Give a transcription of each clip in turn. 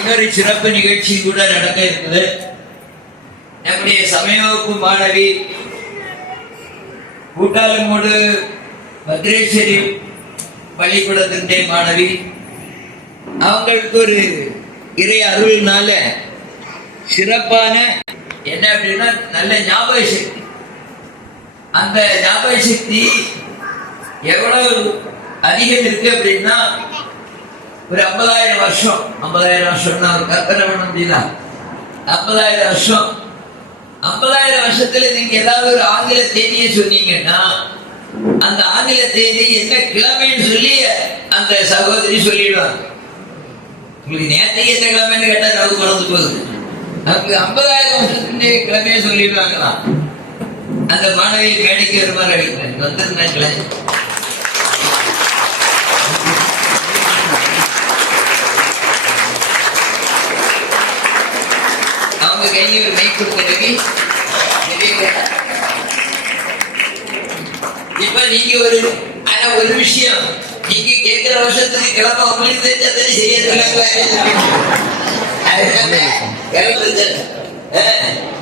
இன்னொரு சிறப்பு நிகழ்ச்சி கூட நடக்க இருக்குது. நம்முடைய சமயவகுப்பு மாணவி கூட்டாளமோடு பத்ரேஸ்வரி பள்ளிக்கூடத்தினுடைய மாணவி. அவங்களுக்கு ஒரு இறை அருள்னால சிறப்பான என்ன அப்படின்னா நல்ல ஞாபக சக்தி. அந்த ஞாபக சக்தி எவ்வளவு அதிகம் இருக்கு அப்படின்னா ஒரு ஐம்பதாயிரம் வருஷம் ஐம்பதாயிரம் வருஷம்னா ஒரு கற்பனை பண்ண முடியல ஐம்பதாயிரம் வருஷம் ஐம்பதாயிரம் வருஷத்துல நீங்க ஏதாவது ஒரு ஆங்கில தேதியை சொன்னீங்கன்னா அந்த ஆங்கில தேதி என்ன கிழமைன்னு சொல்லி அந்த சகோதரி சொல்லிடுவாங்க உங்களுக்கு நேற்றைக்கு எந்த கிழமைன்னு கேட்டா நமக்கு மறந்து போகுது நமக்கு ஐம்பதாயிரம் வருஷத்துக்கு கிழமையே சொல்லிடுவாங்களாம் அந்த மாணவியை மேடைக்கு வருமாறு அழைக்கிறேன் வந்திருந்தாங்களே அவங்க கையில் ஒரு மைக் இப்ப நீங்க ஒரு ஆனா ஒரு விஷயம் நீங்க கேட்கிற வருஷத்துக்கு கிளம்ப உங்களுக்கு தெரிஞ்சதை செய்ய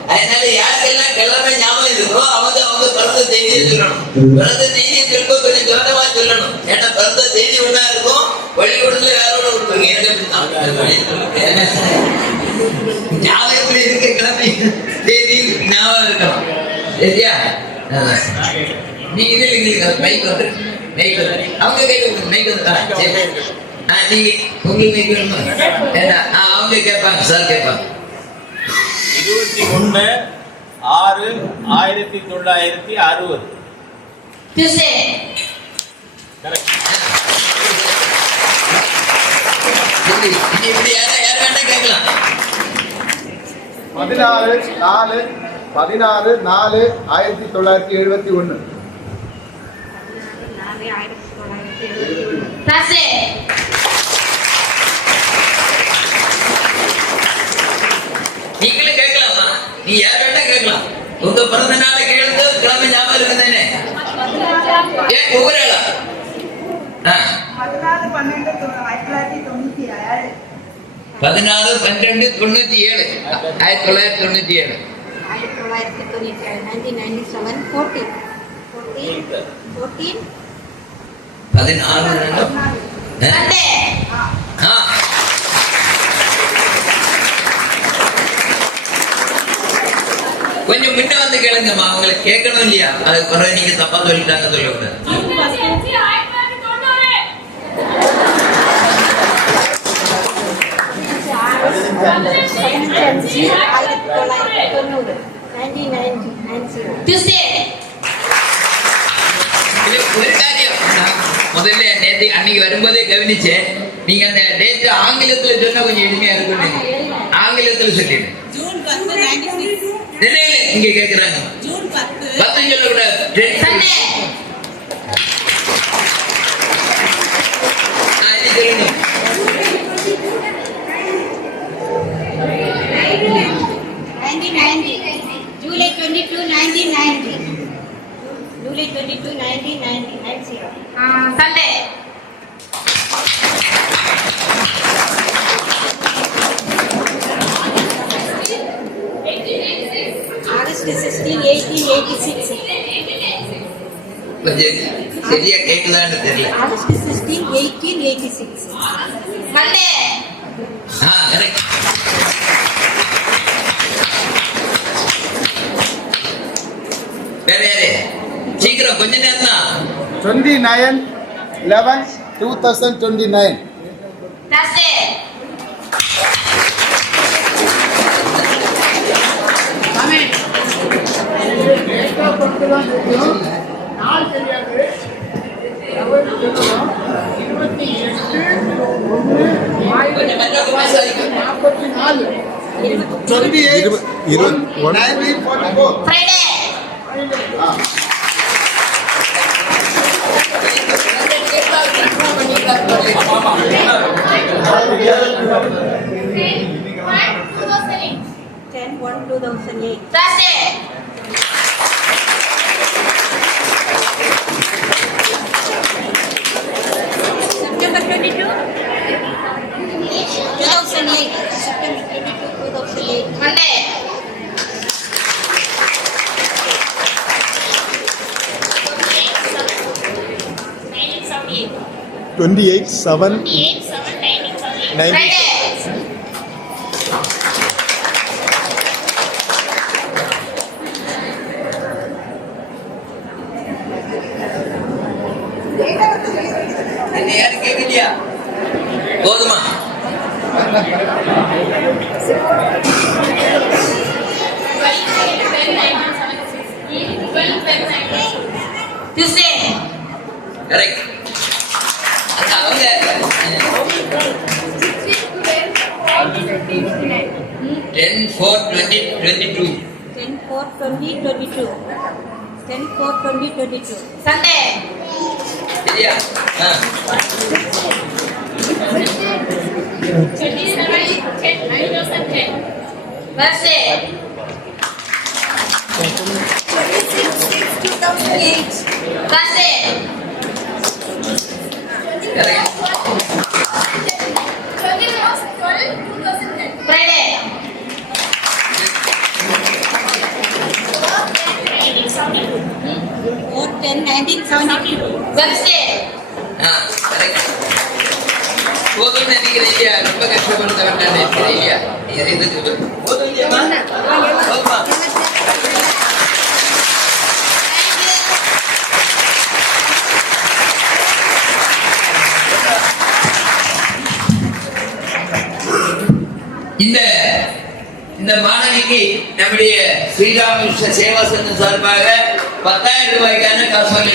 அதனால யாருக்கெல்லாம் கிளம்ப ஞாபகம் இருக்கோ அவங்க அவங்க பிறந்த செய்தியை சொல்லணும். பிறந்த செய்தியை திரும்ப கொஞ்சம் கவனமா சொல்லணும். ஏன்னா பிறந்த செய்தி ஒன்னா இருக்கும் பள்ளிக்கூடத்துல யாரோட விட்டுருங்க எனக்கு ஞாபகத்தில் இருக்க கிழமை தேதி ஞாபகம் இருக்கணும். சரியா. நீ இதில் எங்களுக்கு மைக் வந்து மைக் வந்து. அவங்க கேட்க மைக் வந்து ஆ, சரி. ஆ, நீங்க உங்களுக்கு மைக் வேணுமா? ஏன்னா அவங்க கேட்பாங்க சார் கேட்பாங்க. இருபத்தி ஒண்ணு ஆறு ஆயிரத்தி தொள்ளாயிரத்தி அறுபது. இப்படி யாரா யார் வேணா கேட்கலாம். பதினாறு நாலு பதினாறு நாலு ஆயிரத்தி தொள்ளாயிரத்தி எழுபத்தி ஒன்று நீங்களும் கேட்கலாமா? நீ யார் வேணா கேட்கலாம். உங்க பிறந்த நாளை கேளுங்க கிழமை ஞாபகம் இருக்கு தானே ஏன் ஒவ்வொரு ஆளா ஆ பதினாறு பன்னெண்டு தொ- ஆயிரத்தி தொள்ளாயிரத்தி தொண்ணூத்தி ஏழு பதினாறு பன்னிரெண்டு தொண்ணூத்தி ஏழு ஆயிரத்தி தொள்ளாயிரத்தி தொண்ணூத்தி ஏழு ஆயிரத்தி தொள்ளாயிரத்தி தொண்ணூற்றி ஏழு nineteen ninety seven fourteen fourteen fourteen பதினாறு. ஆ? கொஞ்சம் முன்ன வந்து கேளுங்கம்மா. அவங்களை கேட்கணும் இல்லையா? அது நீங்க தப்பா சொல்லிட்டாங்க சொல்லக்கூடாது பதினஞ்சு ஆயிரத்தி தொள்ளாயிரத்தி தொண்ணூறு nineteen ninety nine zero Tuesday, நான் முதல்ல நேத்து அன்னைக்கு வரும்போதே கவனிச்சேன் நீங்க அந்த டேட் ஆங்கிலத்துல சொன்னா கொஞ்சம் எளிமையா இருக்கும் ஆங்கிலத்துல சொல்லிடு. ஜூன் பத்து நைன்டி சிக்ஸ் நிலையில இங்க கேக்குறாங்க. பத்து. சொல்லக்கூடாது August sixteen eighteen eighty six கொஞ்சம் சரியா கேட்கலான்னு தெரியல August sixteen eighteen eighty six Monday, ஆ கரெக்ட் வேற யாரு சீக்கிரம் கொஞ்ச நேரம் தான் twenty nine eleven two thousand twenty nine நாள் தெரியாது இருபத்தி எட்டு ஒன்று ஆயிரத்தி நாற்பத்தி நாலு twenty eight one nineteen forty four 10 1 2008 that's it. Friday. என்ன யாரும் கேட்கலையா போதுமா Tuesday. Correct Ten four twenty twenty two. Ten four twenty twenty two. Ten four twenty twenty two. Sunday. Yeah. Ah. Twenty February ten nine thousand ten. Thursday. Twenty six six two thousand eight. Thursday. 10, 1972. Wednesday. ಓದೋದು ನನಗೆ ಇಲ್ಲ ತುಂಬ ಕಷ್ಟಪಡ್ತವೆ ನಾನು ಇಲ್ಲ ಇದಕ್ಕೆ ಓದೋದಿಯಮ್ಮ இந்த இந்த மாணவிக்கு நம்முடைய ஸ்ரீராமகிருஷ்ண சேவா சங்கம் சார்பாக பத்தாயிரம் ரூபாய்க்கான காசோலை